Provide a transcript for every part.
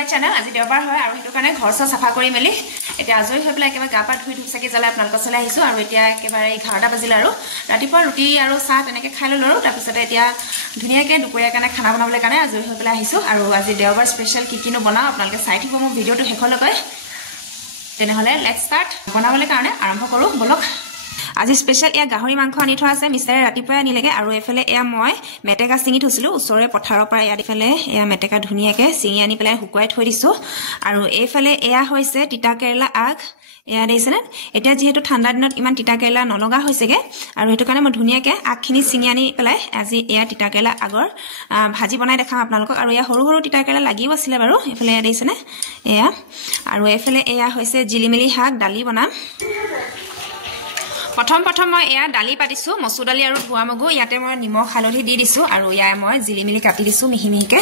my channel আজি দেওবাৰ হয় আৰু হেতু কাৰণে ঘৰ চাফা কৰি মেলি এতিয়া আজৰি হৈ পেলাই একেবাৰে গা পা ধুই ধুপচাকি জ্বলাই আপোনালোকৰ চলে আহিছো আৰু এতিয়া একেবাৰে 11টা বাজিল আৰু ৰাতিপুৱা ৰুটি আৰু চাহ তেনেকে খাই ললো আৰু তাৰপিছত এতিয়া ধুনিয়াকে দুপৰীয়াৰ কাৰণে খানা বনাবলৈ কাৰণে আজৰি হৈ পেলাই আহিছো আৰু আজি দেওবাৰ স্পেশাল কিনো বনাও আপোনালোকে চাই থাকিব মোৰ ভিডিওটো শেষলৈকে তেনেহলে লেটস ষ্টাৰ্ট বনাবলৈ কাৰণে আৰম্ভ কৰো বলক আজি স্পেশাল এয়া গাহৰি মাংস আনি থোৱা আছে মিষ্টাৰে ৰাতিপুৱা আনিলেগে আৰু এফালে এয়া মই মেটেকা চিঙি থৈছিলো ওচৰে পথাৰৰ পৰা এয়া দিফালে এয়া মেটেকা ধুনিয়াকে চিঙি আনি পেলাই শুকুৱাই থৈ দিছো আৰু এইফালে এয়া হৈছে তিতা কেৰেলা আগ এয়া দেখিছেনে এতিয়া যেহেতু ঠাণ্ডা দিনত ইমান তিতা কেৰেলা নলগা হৈছেগে আৰু হেতু কাৰণে মই ধুনিয়াকে আগখিনি চিঙি আনি পেলাই আজি এয়া তিতা কেৰেলা আগৰ ভাজি বনাই দেখাম আপোনালোকক আৰু এয়া সৰু সৰু তিতা কেৰেলা লাগিও আছিলে বাৰু এফালে এয়া দেখিছেনে এয়া আৰু এফালে এয়া হৈছে জিলিমিলি শাক দালি বনাম প্ৰথম মই এয়া দালি পাতিছো মসুৰ দালি আৰু ধোৱা মগু ইয়াতে মই নিমখ হালধি দি দিছো আৰু ইয়া মই জিলিমিলি কাটি দিছো মিহি মিহিকে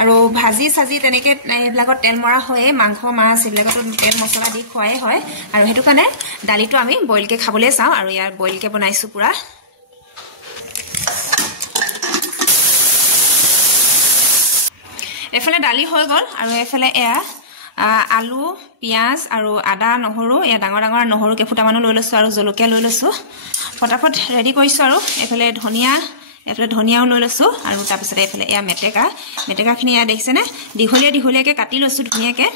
আৰু ভাজি সাজি তেনেকে এবিলাকত তেল মৰা হয় মাংস মাছ এবিলাকত তেল মছলা দি খোৱাই হয় আৰু হেতু কাৰণে দালিটো আমি বইল কে খাবলৈ চাও আৰু ইয়াৰ বইল কে বনাইছো পুৰা এফালে দালি হৈ গল আৰু এফালে এয়া আলু পিয়াজ আৰু আদা নহৰু এয়া ডাঙৰ ডাঙৰ নহৰু কেফুটামানো লৈ লৈছো আৰু জলকীয়া লৈ লৈছো ফটাফট ৰেডি কৰিছো আৰু এফালে ধনিয়াও লৈ লৈছো আৰু তাৰপিছত এফালে এয়া মেটেকাখিনি এয়া দেখিছেনে দীঘলীয়াকে কাটি লৈছো ধুনিয়াকে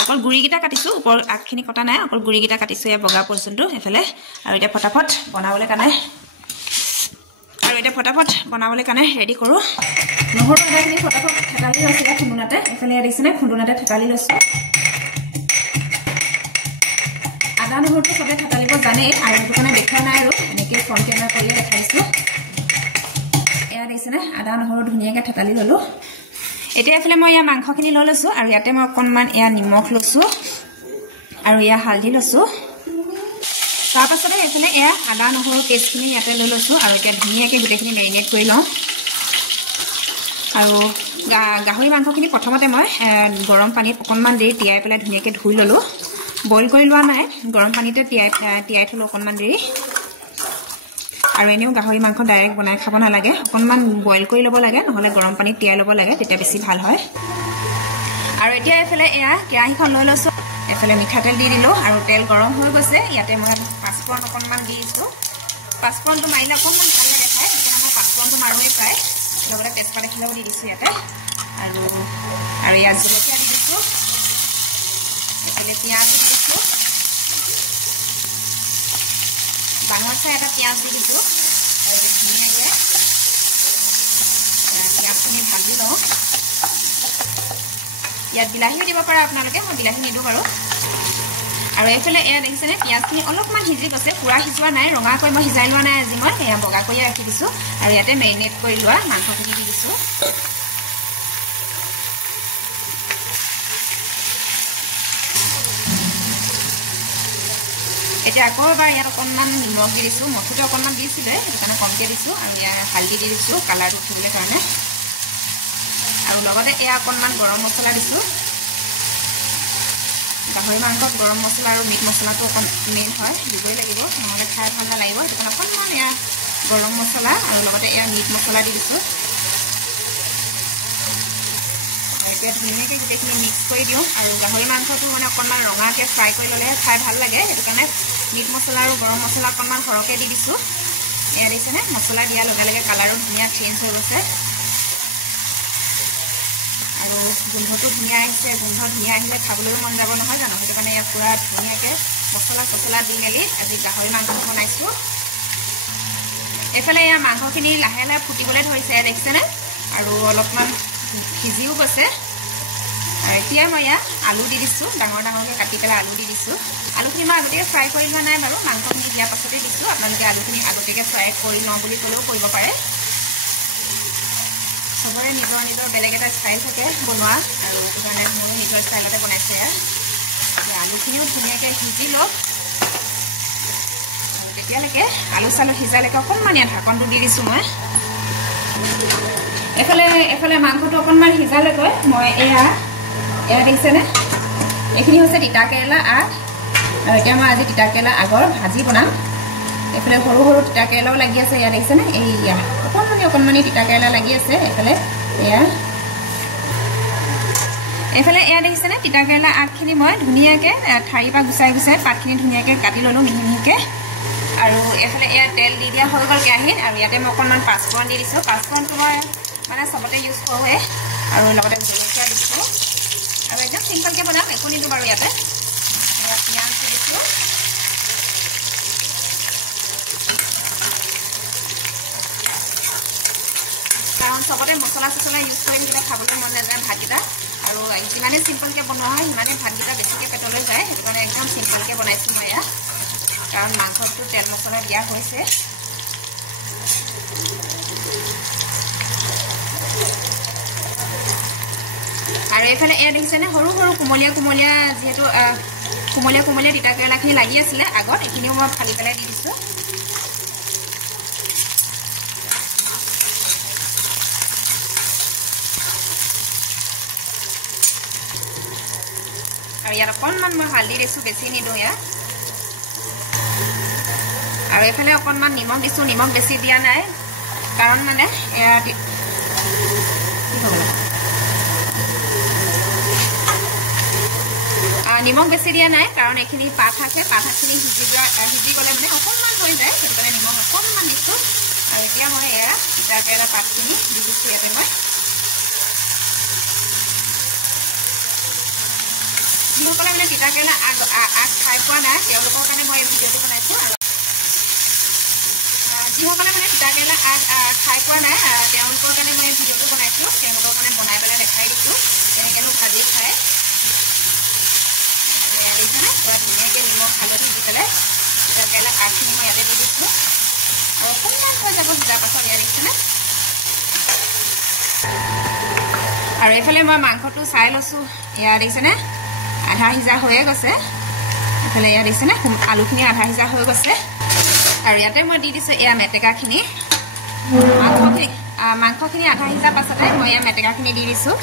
অকল গুৰিগিটা কাটিছো ওপৰ আগখিনি কটা নাই অকল গুৰিগিটা কাটিছো এয়া বগা পৰ্যন্ত এফালে আৰু এটা ফটাফট বনাবলৈ কাৰণে ৰেডি কৰো নহৰু আদাখিনি ফটাফট থেতালি লৈছো খুন্দুনাতে এফালে দেখিছেনে খুন্দুনাতে থেতালি লৈছো আদা নহৰুটো সবে থেতালিব জানে আৰু হেতু কাৰণে দেখা নাই আৰু এনেকে ফ্ৰন্ট কেমেৰা কৰি দেখাইছো এয়া দেখিছেনে আদা নহৰু ধুনিয়াকে থেতালি ললো এতিয়া এফালে মই ইয়া মাংসখিনি লৈ লৈছো আৰু ইয়াতে মই অকনমান এয়া নিমখ লৈছো আৰু ইয়া হালধি লৈছো তাৰপাছতে এফালে এয়া আদা নহৰু পেষ্টখিনি ইয়াতে লৈ লৈছো আৰু এতিয়া ধুনিয়াকে গুটেখিনি মেৰিনেট কৰি লওঁ আৰু গাহৰি মাংসখিনি প্ৰথমতে মই গৰম পানীত অকনমান দেৰি তিয়াই পেলাই ধুনিয়াকে ধুই ললো বইল কৰি লোৱা নাই গৰম পানীতে তিয়াই থলো অকনমান দেৰি আৰু এনেও গাহৰি মাংস ডাইৰেক্ট বনাই খাব নালাগে অকনমান বইল কৰি ল'ব লাগে নহলে গৰম পানীত তিয়াই ল'ব লাগে তেতিয়া বেছি ভাল হয় আৰু এতিয়া এফালে এয়া কেৰাহীখন লৈ লৈছো এফালে মিঠাতেল দি দিলো আৰু তেল গৰম হৈ গৈছে ইয়াতে মই পাঁচফোৰণ অকনমান দি দিছো পাঁচফোৰণটো মাৰিলে অকনমান ভাল লাগে খাই সেইকাৰণে মই পাঁচফোৰণটো মাৰোৱেই প্ৰায় লগতে তেজপাত এখিলাও দি দিছো ইয়াতে আৰু ইয়াত জলকীয়া দি দিছো এফালে পিঁয়াজ দি দিছো ডাঙৰ চাই এটা পিঁয়াজ দি দিছো আৰু ধুনীয়াকে পিঁয়াজখিনি ভাজি লওঁ ইয়াত বিলাহীও দিব পাৰে আপোনালোকে মই বিলাহী নিদিওঁ বাৰু আৰু এইফালে এয়া দেখিছেনে পিঁয়াজখিনি অলপমান সিজি গৈছে পুৰা সিজোৱা নাই ৰঙাকৈ মই সিজাই লোৱা নাই আজি মই এয়া বগা কৰিয়ে ৰাখি দিছো আৰু ইয়াতে মেৰিনেট কৰি লোৱা মাংসখিনি দি দিছো এতিয়া আকৌ এবাৰ ইয়াত অকণমান নিমখ দি দিছো মচুৰটো অকণমান দিছিলে সেইটো কাৰণে কমকৈ দিছো আৰু ইয়াত হালধি দি দিছো কালাৰটো উঠিবলৈ কাৰণে আৰু লগতে এয়া অকণমান গৰম মছলা দিছো গাহৰি মাংসত গৰম মছলা আৰু মিট মছলাটো অকণ মেইন হয় দিবই লাগিব নহ'লে খাই ভাল নালাগিব সেইটো কাৰণে অকণমান এয়া গৰম মছলা আৰু লগতে এয়া মিট মছলা দি দিছো এতিয়া ধুনীয়াকৈ গোটেইখিনি মিক্স কৰি দিওঁ আৰু গাহৰি মাংসটো মানে অকণমান ৰঙাকৈ ফ্ৰাই কৰি ল'লেহে খাই ভাল লাগে সেইটো কাৰণে মিট মছলা আৰু গৰম মছলা অকণমান সৰহকৈ দি দিছোঁ এয়া দেখিছেনে মছলা দিয়াৰ লগে লগে কালাৰো ধুনীয়া চেঞ্জ হৈ গৈছে আৰু গোন্ধটো ধুনীয়া আহিছে গোন্ধ ধুনীয়া আহিলে খাবলৈও মন যাব নহয় জানো সেইটো কাৰণে ইয়াত পূৰা ধুনীয়াকৈ মছলা দি মেলি আজি গাহৰি মাংস বনাইছোঁ এইফালে এয়া মাংসখিনি লাহে লাহে ফুটিবলৈ ধৰিছে দেখিছেনে আৰু অলপমান সিজিও গৈছে আৰু এতিয়া মই ইয়াত আলু দি দিছোঁ ডাঙৰকৈ কাটি পেলাই আলু দি দিছোঁ আলুখিনি মই আগতীয়াকৈ ফ্ৰাই কৰি লোৱা নাই বাৰু মাংসখিনি দিয়াৰ পাছতে দিছোঁ আপোনালোকে আলুখিনি আগতীয়াকৈ ফ্ৰাই কৰি লওঁ বুলি ক'লেও কৰিব পাৰে চবৰে নিজৰ বেলেগ এটা ষ্টাইল থাকে বনোৱা আৰু সেইটো কাৰণে ময়ো নিজৰ ষ্টাইলতে বনাইছোঁ ইয়াত আলুখিনিও ধুনীয়াকৈ সিজি লওক আৰু তেতিয়ালৈকে আলু চালু সিজালৈকে অকণমান ইয়াত ঢাকনটো দি দিছোঁ মই এফালে মাংসটো অকণমান সিজালৈকৈ মই এয়া দেখিছেনে এইখিনি হৈছে তিতা কেৰেলা আগ আৰু এতিয়া মই আজি তিতা কেৰেলা আগৰ ভাজি বনাম এফালে সৰু সৰু তিতা কেৰেলাও লাগি আছে ইয়া দেখিছেনে এইয়া অকণমানি তিতা কেৰেলা লাগি আছে এফালে এয়া এইফালে এয়া দেখিছেনে তিতাকেৰেলা আগখিনি মই ধুনীয়াকৈ ঠাৰিৰ পৰা গুচাই গুচাই পাতখিনি ধুনীয়াকৈ কাটি ল'লোঁ মিহি মিহিকৈ আৰু এইফালে এয়া তেল দি দিয়া হৈ গ'ল কেৰাহীত আৰু ইয়াতে মই অকণমান পাঁচফোৰণ দি দিছোঁ পাঁচফোৰণটো মই মানে চবতে ইউজ কৰোঁৱে আৰু লগতে জলকীয়া দিছোঁ আৰু একদম চিম্পলকৈ বনাম একো নিদিওঁ বাৰু ইয়াতে পিঁয়াজ দিছোঁ কাৰণ চবতে মছলা চছলা ইউজ কৰি থাকিলে খাবলৈ মন নাযায় ভাতকেইটা আৰু যিমানেই চিম্পলকৈ বনোৱা হয় সিমানেই ভাতকেইটা বেছিকৈ পেটলৈ যায় সেইটো কাৰণে একদম চিম্পলকৈ বনাইছোঁ মই ইয়াত কাৰণ মাংসটো তেল মছলা দিয়া হৈছে আৰু এইফালে এয়া দেখিছেনে সৰু সৰু কোমলীয়া কোমলীয়া যিহেতু কোমলীয়া কোমলীয়া তিতাকেৰেলাখিনি লাগি আছিলে আগত এইখিনিও মই ফালি পেলাই দি দিছোঁ আৰু ইয়াত অকণমান মই হালধি দিছোঁ বেছি নিদিওঁ ইয়াত আৰু এইফালে অকণমান নিমখ দিছোঁ নিমখ বেছি দিয়া নাই কাৰণ মানে নিমখ বেছি দিয়া নাই কাৰণ এইখিনি পাত শাকে পাত শাকখিনি সিজি গ'লে মানে অকণমান হৈ যায় সেইটো কাৰণে নিমখ অকণমান দিছোঁ আৰু এতিয়া মই এয়া তিতাকেৰেলা পাতখিনি দি দিছোঁ ইয়াতে মই যিসকলে মানে তিতাকেৰেলা আগ খাই পোৱা নাই তেওঁলোকৰ কাৰণে মই এই ভিডিঅ'টো বনাইছোঁ আৰু যিসকলে মানে তিতাকেৰেলা আগ খাই পোৱা নাই তেওঁলোকৰ কাৰণে মই এই ভিডিঅ'টো বনাইছোঁ তেওঁলোকৰ কাৰণে বনাই পেলাই দেখাই দিছোঁ কেনেকৈনো ভাজি খায় দেখিছেনে ধুনীয়াকৈ নিমখ হালধি দি পেলাই তিতাকেৰেলা আগখিনি মই ইয়াতে দি দিছোঁ আৰু অকণমান হৈ যাব সিজাৰ পাছত ইয়াত দেখিছেনে আৰু এইফালে মই মাংসটো চাই লৈছোঁ এয়া দেখিছেনে আধা সিজা হৈয়ে গৈছে এইফালে এয়া দেখিছেনে আলুখিনি আধা সিজা হৈ গৈছে আৰু ইয়াতে মই দি দিছোঁ এয়া মেটেকাখিনি মাংসখিনি আধা সিজাৰ পাছতে মই এয়া মেটেকাখিনি দি দিছোঁ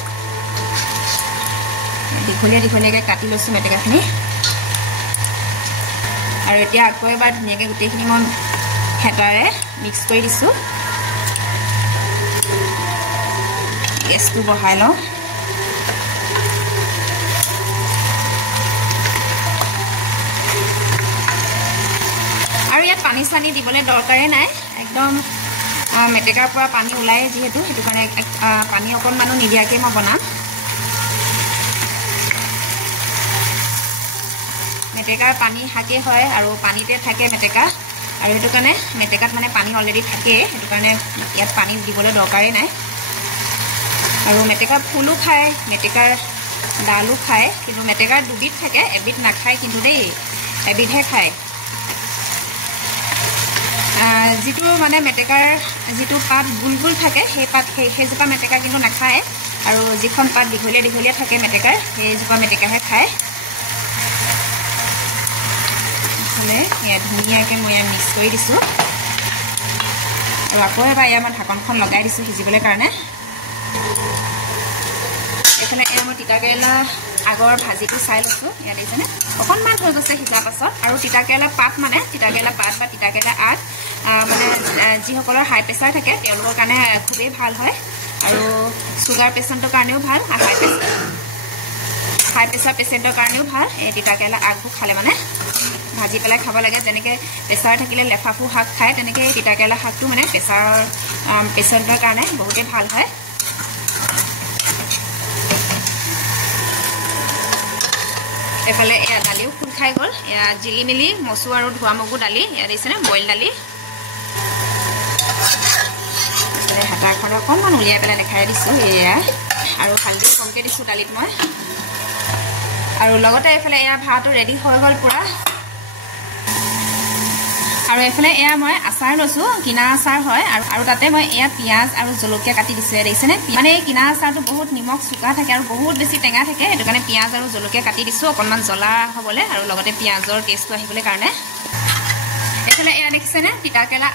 দীঘলীয়া দীঘলীয়াকৈ কাটি লৈছোঁ মেটেকাখিনি আৰু এতিয়া আকৌ এবাৰ ধুনীয়াকৈ গোটেইখিনি মই হেতাৰে মিক্স কৰি দিছোঁ গেছটো বঢ়াই লওঁ আৰু ইয়াত পানী চানী দিবলৈ দৰকাৰেই নাই একদম মেটেকাৰ পৰা পানী ওলায় যিহেতু সেইটো কাৰণে পানী অকণমানো নিদিয়াকৈ মই বনাম মেটেকাৰ পানী শাকেই হয় আৰু পানীতে থাকে মেটেকা আৰু সেইটো কাৰণে মেটেকাত মানে পানী অলৰেডি থাকেই সেইটো কাৰণে ইয়াত পানী দিবলৈ দৰকাৰেই নাই আৰু মেটেকাৰ ফুলো খায় মেটেকাৰ ডালো খায় কিন্তু মেটেকাৰ দুবিধ থাকে এবিধ নাখায় কিন্তু দেই এবিধহে খায় যিটো মানে মেটেকাৰ যিটো পাত গোল গোল থাকে সেইজোপা মেটেকা কিন্তু নাখায় আৰু যিখন পাত দীঘলীয়া দীঘলীয়া থাকে মেটেকাৰ সেইজোপা মেটেকাহে খায় ইয়াত ধুনীয়াকৈ মই ইয়াত মিক্স কৰি দিছোঁ আৰু আকৌ এবাৰ ইয়াত মই ঢাকনখন লগাই দিছোঁ সিজিবলৈ কাৰণে এইফালে এয়া মই তিতাকেৰেলা আগৰ ভাজিটো চাই লৈছোঁ ইয়াত দেখিছেনে অকণমান হৈ গৈছে সিজাৰ পাছত আৰু তিতাকেৰেলা পাত মানে তিতাকেৰেলা পাত বা তিতাকেৰেলা আগ মানে যিসকলৰ হাই প্ৰেছাৰ থাকে তেওঁলোকৰ কাৰণে খুবেই ভাল হয় আৰু চুগাৰ পেচেণ্টৰ কাৰণেও ভাল হাই প্ৰেছাৰ পেচেণ্টৰ কাৰণেও ভাল এই তিতাকেৰেলা আগবোৰ খালে মানে ভাজি পেলাই খাব লাগে যেনেকৈ প্ৰেছাৰ থাকিলে লেফাফু শাক খায় তেনেকৈ এই তিতাকেৰেলা শাকটো মানে প্ৰেছাৰৰ পেচেণ্টৰ কাৰণে বহুতেই ভাল হয় এইফালে এয়া দালিও খোল খাই গ'ল এয়া জিলি মিলি মচুৰ আৰু ধোৱা মগু দালি এয়া দিছেনে বইল দালি হাতাখন অকণমান উলিয়াই পেলাই দেখাই দিছোঁ এয়া আৰু হালধি কমকৈ দিছোঁ দালিত মই আৰু লগতে এইফালে এয়া ভাতো ৰেডি হৈ গ'ল পূৰা আৰু এইফালে এয়া মই আচাৰ লৈছোঁ কিনা আচাৰ হয় আৰু তাতে মই এয়া পিঁয়াজ আৰু জলকীয়া কাটি দিছোঁ দেখিছেনে মানে এই কিনা আচাৰটো বহুত নিমখ চোকা থাকে আৰু বহুত বেছি টেঙা থাকে সেইটো কাৰণে পিঁয়াজ আৰু জলকীয়া কাটি দিছোঁ অকণমান জ্বলা হ'বলৈ আৰু লগতে পিঁয়াজৰ টেষ্টটো আহিবলৈ কাৰণে এইফালে এয়া দেখিছেনে তিতাকেৰেলা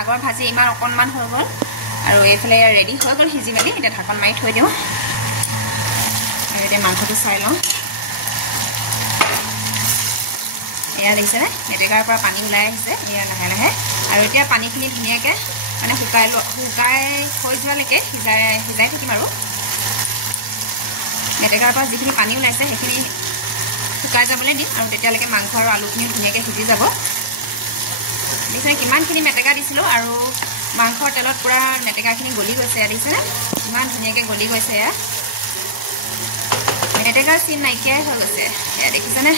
আগৰ ভাজি ইমান অকণমান হৈ গ'ল আৰু এইফালে এয়া ৰেডি হৈ গ'ল সিজি মেলি এতিয়া ঢাকন মাৰি থৈ দিওঁ আৰু এতিয়া মাংসটো চাই লওঁ এয়া দেখিছেনে মেটেকাৰ পৰা পানী ওলাই আহিছে এয়া লাহে লাহে আৰু এতিয়া পানীখিনি ধুনীয়াকৈ মানে শুকাই থৈ যোৱালৈকে সিজাই থাকিম আৰু মেটেকাৰ পৰা যিখিনি পানী ওলাইছে সেইখিনি শুকাই যাবলৈ দিম আৰু তেতিয়ালৈকে মাংস আৰু আলুখিনি ধুনীয়াকৈ সিজি যাব দেখিছে কিমানখিনি মেটেকা দিছিলোঁ আৰু মাংসৰ তেলত পূৰা মেটেকাখিনি গলি গৈছে দেখিছেনে কিমান ধুনীয়াকৈ গলি গৈছে এয়া মেটেকাৰ চিন নাইকিয়াই হৈ গৈছে এয়া দেখিছেনে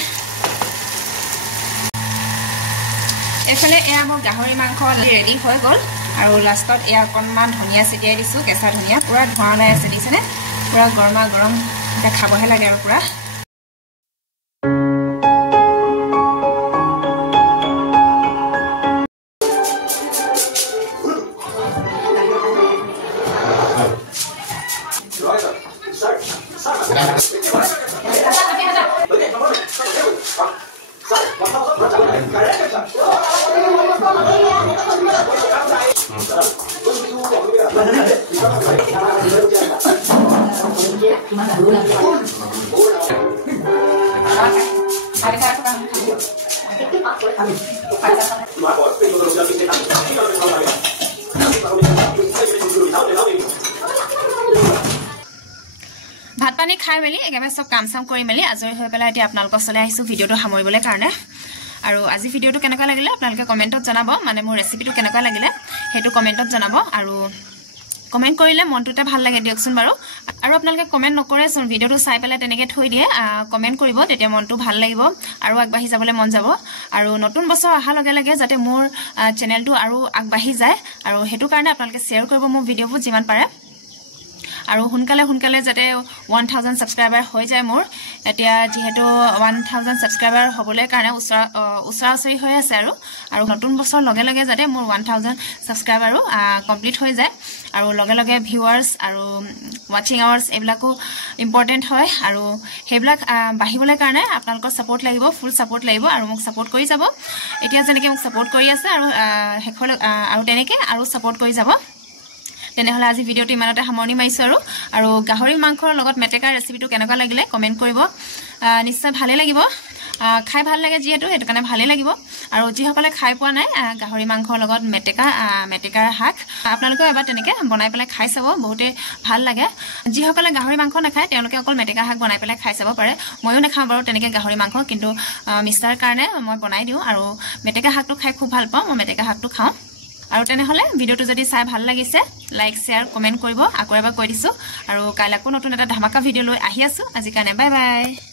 এইফালে এয়া মোৰ গাহৰি মাংস ৰেডি হৈ গ'ল আৰু লাষ্টত এয়া অকণমান ধনিয়া ছিটিয়াই দিছোঁ কেঁচা ধনিয়া পূৰা ধোঁৱা ওলাই আছে দেখিছেনে পূৰা গৰমা গৰম এতিয়া খাবহে লাগে আৰু পূৰা ভাত পানী খাই মেলি একেবাৰে সব কাম চাম কৰি মেলি আজৰি হৈ পেলাই এতিয়া আপোনালোকৰ ওচৰলৈ আহিছোঁ ভিডিঅ'টো সামৰিবলৈ কাৰণে আৰু আজি ভিডিঅ'টো কেনেকুৱা লাগিলে আপোনালোকে কমেণ্টত জনাব মানে মোৰ ৰেচিপিটো কেনেকুৱা লাগিলে সেইটো কমেণ্টত জনাব আৰু কমেণ্ট কৰিলে মনটোতে ভাল লাগে দিয়কচোন বাৰু আৰু আপোনালোকে কমেণ্ট নকৰেচোন ভিডিঅ'টো চাই পেলাই তেনেকৈ থৈ দিয়ে কমেণ্ট কৰিব তেতিয়া মনটো ভাল লাগিব আৰু আগবাঢ়ি যাবলৈ মন যাব আৰু নতুন বছৰ অহাৰ লগে লগে যাতে মোৰ চেনেলটো আৰু আগবাঢ়ি যায় আৰু সেইটো কাৰণে আপোনালোকে শ্বেয়াৰ কৰিব মোৰ ভিডিঅ'বোৰ যিমান পাৰে আৰু সোনকালে যাতে 1000 সাবস্ক্ৰাইবাৰ হৈ যায় মোৰ এতিয়া যেহেতু 1000 সাবস্ক্ৰাইবাৰ হ'বলৈ কাৰণে উচৰাউচৰি হৈ আছে আৰু নতুন বছৰ লগে লগে যাতে মোৰ 1000 সাবস্ক্ৰাইবাৰো কমপ্লিট হৈ যায় আৰু লগে লগে ভিউৱাৰ্ছ আৰু ওয়াচিং আৱাৰ্ছ এইবিলাকো ইম্পৰ্টেণ্ট হয় আৰু সেইবিলাক বাঢ়িবলৈ কাৰণে আপোনালোকৰ সাপোৰ্ট লাগিব ফুল সাপোৰ্ট লাগিব আৰু মোক সাপোৰ্ট কৰি যাব এতিয়া যেনেকৈ মোক সাপোৰ্ট কৰি আছে আৰু হেখলৈ আৰু তেনেকৈ আৰু সাপোৰ্ট কৰি যাব তেনেহলে আজি ভিডিঅ'টো ইমানতে সামৰণি মাৰিছো আৰু গাহৰি মাংসৰ লগত মেটেকাৰ ৰেচিপিটো কেনেকুৱা লাগিলে কমেণ্ট কৰিব নিশ্চয় ভালে লাগিব খাই ভাল লাগে যেহেতু সেইটো কাৰণে ভালে লাগিব আৰু যিসকলে খাই পোৱা নাই গাহৰি মাংসৰ লগত মেটেকাৰ শাক আপোনালোকে এবাৰ তেনেকৈ বনাই পেলাই খাই চাব বহুতে ভাল লাগে যিসকলে গাহৰি মাংস নাখায় তেওঁলোকে অকল মেটেকাৰ শাক বনাই পেলাই খাই চাব পাৰে ময়ো নাখাওঁ বাৰু তেনেকৈ গাহৰি মাংস কিন্তু মিষ্টাৰ কাৰণে মই বনাই দিওঁ আৰু মেটেকাৰ শাকটো খাই খুব ভাল পাওঁ মই মেটেকাৰ শাকটো খাওঁ আৰু তেনেহলে ভিডিঅ'টো যদি চাই ভাল লাগিছে লাইক শেয়াৰ কমেণ্ট কৰিব আকৌ এবাৰ কৈ দিছোঁ আৰু কাইলৈ আকৌ নতুন এটা ধামাকা ভিডিঅ' লৈ আহি আছোঁ আজিৰ কাৰণে বাই বাই